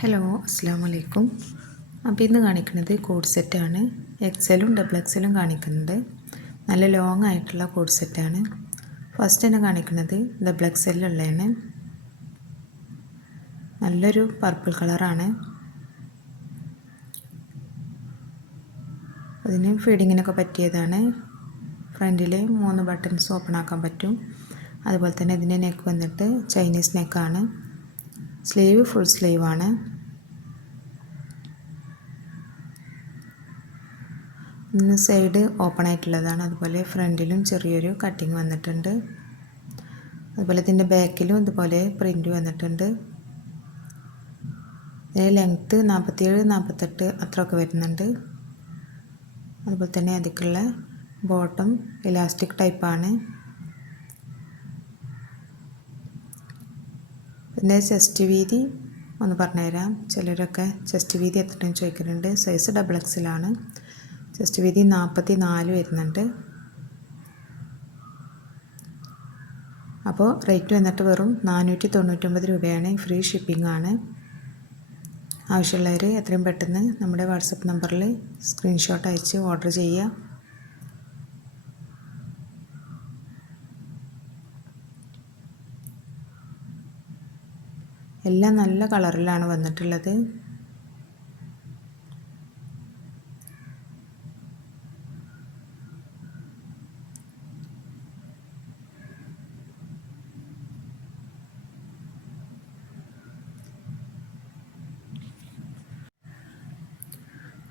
Hello അസ്സാം വലൈക്കും അപ്പോൾ ഇന്ന് കാണിക്കുന്നത് കോഡ് സെറ്റാണ് എക്സലും ഡബിൾ എക്സലും കാണിക്കുന്നുണ്ട്. നല്ല ലോങ് ആയിട്ടുള്ള കോഡ് സെറ്റാണ് ഫസ്റ്റ് തന്നെ കാണിക്കുന്നത് ഡബിൾ എക്സലിലുള്ളതാണ് നല്ലൊരു പർപ്പിൾ കളറാണ് അതിന് ഫീഡിങ്ങിനൊക്കെ പറ്റിയതാണ്. ഫ്രണ്ടിൽ മൂന്ന് ബട്ടൺസ് ഓപ്പൺ ആക്കാൻ പറ്റും. അതുപോലെ തന്നെ ഇതിന്റെ നെക്ക് വന്നിട്ട് ചൈനീസ് നെക്കാണ് സ്ലീവ് ഫുൾ സ്ലീവ് ആണ്. ഇന്ന് സൈഡ് ഓപ്പൺ ആയിട്ടുള്ളതാണ്. അതുപോലെ ഫ്രണ്ടിലും ചെറിയൊരു കട്ടിങ് വന്നിട്ടുണ്ട്. അതുപോലെ ഇതിന്റെ ബാക്കിലും ഇതുപോലെ പ്രിന്റ് വന്നിട്ടുണ്ട്. ഇതിന്റെ ലെങ്ത്ത് നാൽപ്പത്തിയേഴ് നാൽപ്പത്തെട്ട് അത്രയൊക്കെ വരുന്നുണ്ട്. അതുപോലെ തന്നെ അതിക്കുള്ള ബോട്ടം ഇലാസ്റ്റിക് ടൈപ്പാണ് ഇതിന്റെ ചെസ്റ്റ് വീതി ഒന്ന് പറഞ്ഞുതരാം. ചിലരൊക്കെ ചെസ്റ്റ് വീതി എത്രയും ചോദിക്കുന്നുണ്ട് സൈസ് ഡബിൾ എക്സിലാണ് ചെസ്റ്റ് വീതി നാൽപ്പത്തി നാല് വരുന്നുണ്ട്. അപ്പോൾ റേറ്റ് വന്നിട്ട് വെറും നാനൂറ്റി തൊണ്ണൂറ്റൊമ്പത് രൂപയാണ്. ഫ്രീ ഷിപ്പിംഗ് ആണ്. ആവശ്യമുള്ളവർ എത്രയും പെട്ടെന്ന് നമ്മുടെ വാട്സപ്പ് നമ്പറിൽ സ്ക്രീൻഷോട്ട് അയച്ച് ഓർഡർ ചെയ്യുക. എല്ലാം നല്ല കളറിലാണ് വന്നിട്ടുള്ളത്.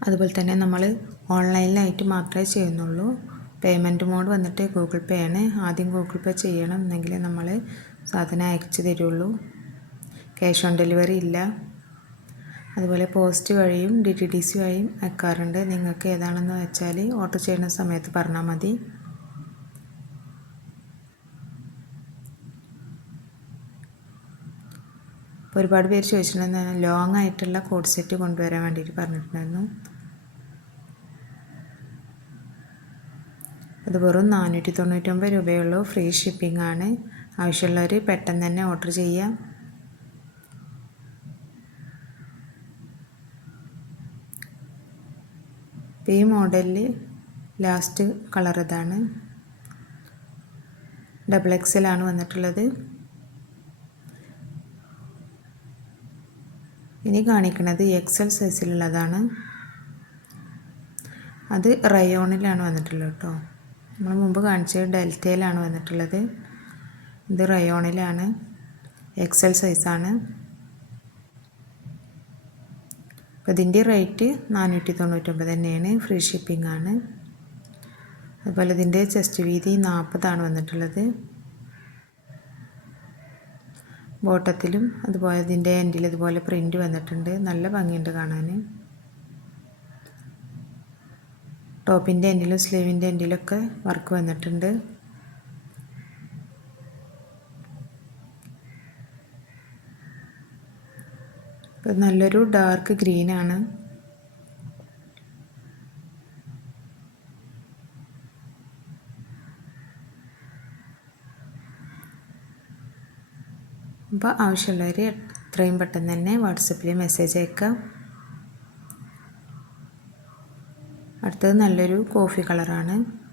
അതുപോലെ തന്നെ നമ്മൾ ഓൺലൈനിലായിട്ട് മാത്രമേ ചെയ്യുന്നുള്ളൂ. പേയ്മെന്റ് മോഡ് വന്നിട്ട് ഗൂഗിൾ പേ ആണ്. ആദ്യം ഗൂഗിൾ പേ ചെയ്യണം. എന്നെങ്കിൽ നമ്മൾ സാധനം അയച്ചു തരുള്ളൂ. ക്യാഷ് ഓൺ ഡെലിവറി ഇല്ല. അതുപോലെ പോസ്റ്റ് വഴിയും ഡി ടി ഡി സി വഴിയും അയക്കാറുണ്ട്. നിങ്ങൾക്ക് ഏതാണെന്ന് വെച്ചാൽ ഓർഡർ ചെയ്യുന്ന സമയത്ത് പറഞ്ഞാൽ മതി. ഒരുപാട് പേര് ചോദിച്ചിട്ടുണ്ടായിരുന്നു ലോങ് ആയിട്ടുള്ള കോഡ് സെറ്റ് കൊണ്ടുവരാൻ വേണ്ടിയിട്ട് പറഞ്ഞിട്ടുണ്ടായിരുന്നു. അത് വെറും നാനൂറ്റി തൊണ്ണൂറ്റൊമ്പത് രൂപയുള്ളൂ ഫ്രീ ഷിപ്പിംഗ് ആണ്. ആവശ്യമുള്ളവർ പെട്ടെന്ന് തന്നെ ഓർഡർ ചെയ്യാം ഈ മോഡലിൽ ലാസ്റ്റ് കളർ ഇതാണ് ഡബിൾ എക്സലാണ് വന്നിട്ടുള്ളത്. ഇനി കാണിക്കുന്നത് എക്സൽ സൈസിലുള്ളതാണ്. അത് റയോണിലാണ് വന്നിട്ടുള്ളത് കേട്ടോ. നമ്മൾ മുമ്പ് കാണിച്ചത് ഡെൽറ്റയിലാണ് വന്നിട്ടുള്ളത്. ഇത് റയോണിലാണ്. എക്സൽ സൈസാണ്. അപ്പോൾ ഇതിന്റെ റേറ്റ് നാനൂറ്റി തൊണ്ണൂറ്റൊമ്പത് തന്നെയാണ്. ഫ്രീ ഷിപ്പിംഗ് ആണ്. അതുപോലെ ഇതിന്റെ ചെസ്റ്റ് വീതി നാൽപ്പതാണ് വന്നിട്ടുള്ളത്. ബോട്ടത്തിലും അതുപോലെ ഇതിന്റെ എൻഡിൽ ഇതുപോലെ പ്രിന്റ് വന്നിട്ടുണ്ട്. നല്ല ഭംഗിയുണ്ട് കാണാൻ. ടോപ്പിന്റെ എൻഡിലും സ്ലീവിന്റെ എൻഡിലൊക്കെ വർക്ക് വന്നിട്ടുണ്ട്. നല്ലൊരു ഡാർക്ക് ഗ്രീൻ ആണ്. അപ്പോൾ ആവശ്യമുള്ളവർ എത്രയും പെട്ടെന്ന് തന്നെ വാട്സപ്പിൽ മെസ്സേജ് അയക്കാം. അടുത്തത് നല്ലൊരു കോഫി കളറാണ്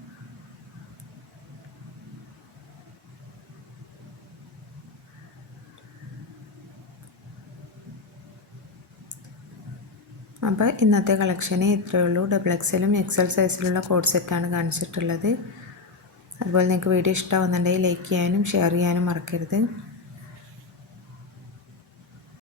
അപ്പോൾ ഇന്നത്തെ കളക്ഷന് ഇത്രയേ ഉള്ളൂ. ഡബിൾ എക്സലും എക്സൽ സൈസിലുള്ള കോഡ് സെറ്റാണ് കാണിച്ചിട്ടുള്ളത്. അതുപോലെ നിങ്ങൾക്ക് വീഡിയോ ഇഷ്ടമാവുന്നുണ്ടെങ്കിൽ ലൈക്ക് ചെയ്യാനും ഷെയർ ചെയ്യാനും മറക്കരുത്.